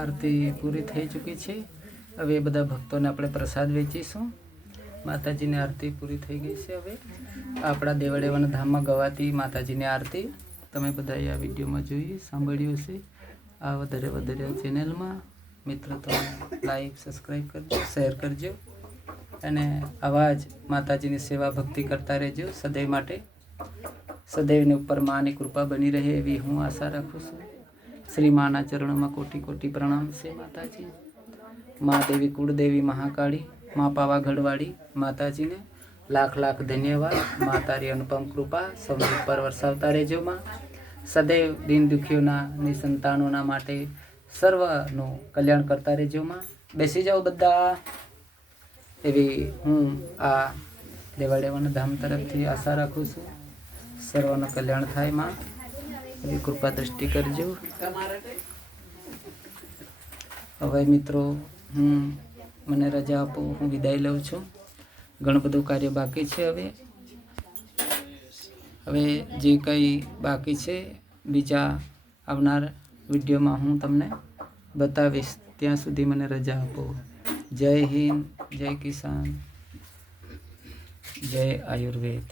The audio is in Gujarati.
આરતી પૂરી થઈ ચૂકી છે. હવે બધા ભક્તોને આપણે પ્રસાદ વેચીશું. માતાજીની આરતી પૂરી થઈ ગઈ છે હવે. આપણા દેવળેવન ધામમાં ગવાતી માતાજીની આરતી તમે બધાએ આ વિડીયોમાં જોઈ, સાંભળ્યું છે આ વધારે વધારે ચેનલમાં. મિત્રો તમે લાઈક સબસ્ક્રાઈબ કરજો શેર કરજો. અને આવા જ માતાજીની સેવા ભક્તિ કરતા રહેજો સદૈવ માટે. સદૈવની ઉપર માની કૃપા બની રહે એવી હું આશા રાખું છું. શ્રી માના ચરણોમાં કોટી કોટી પ્રણામ છે માતાજી. મા દેવી કુળદેવી મહાકાળી, મા પાવાગઢવાળી માતાજીને લાખ લાખ ધન્યવાદ. મા તારી અનુપમ કૃપા સૌની ઉપર વરસાવતા રહેજો માં. સદૈવ દિન દુખીઓના, નિસંતાનોના માટે સર્વનું કલ્યાણ કરતા રહેજો માં. બેસી જાઓ બધા. એવી હું આ દેવાળેવાના ધામ તરફથી આશા રાખું છું. સર્વનું કલ્યાણ થાયમાં. એવી કૃપા દ્રષ્ટિ કરજો. હવે મિત્રો, હું મને રજા આપો, હું વિદાય લઉં છું. ઘણું બધું કાર્ય બાકી છે હવે. હવે જે કંઈ બાકી છે, બીજા આવનાર વિડીયોમાં હું તમને બતાવીશ. ત્યાં સુધી મને રજા આપો. જય હિન્દ, જય કિસાન, જય આયુર્વેદ.